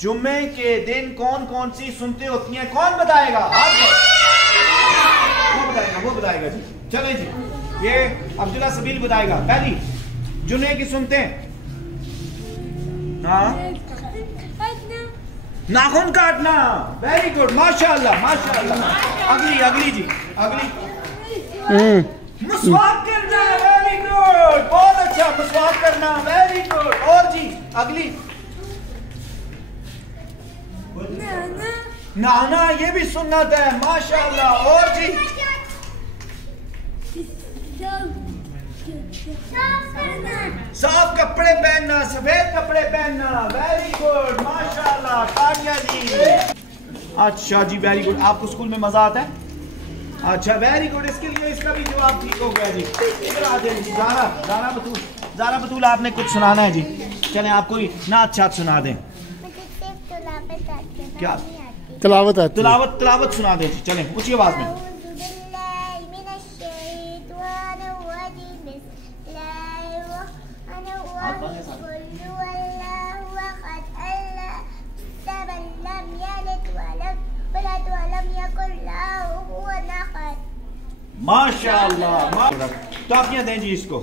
जुम्मे के दिन कौन कौन सी सुनते होती हैं, कौन बताएगा? वो बताएगा जी। चले जी, ये अब्दुल्ला सबील बताएगा। पहली जुम्मे की सुनते हैं। हाँ, नाखून काटना। वेरी गुड, माशाअल्लाह माशाअल्लाह। अगली जी, अगली मुस्वाक करना। वेरी गुड, बहुत अच्छा, मुस्वाक करना। Very good. और जी अगली नहाना, ये भी सुन्नत है, माशाअल्लाह। और जी साफ कपड़े पहनना, सफेद कपड़े पहनना। वेरी गुड, माशाअल्लाह, तालियां जी। अच्छा जी, वेरी गुड। आपको स्कूल में मजा आता है? अच्छा, वेरी गुड। इसके लिए इसका भी जवाब ठीक हो गया जी। इधर आ जाइए जी। ज़ारा बतूल, आपने कुछ सुनाना है जी। चलें, आप कोई नात शात सुना दें। क्या तिलावत सुना दें जी। चलें, ऊंची आवाज में। माशाअल्लाह, टाफियां दें जी इसको।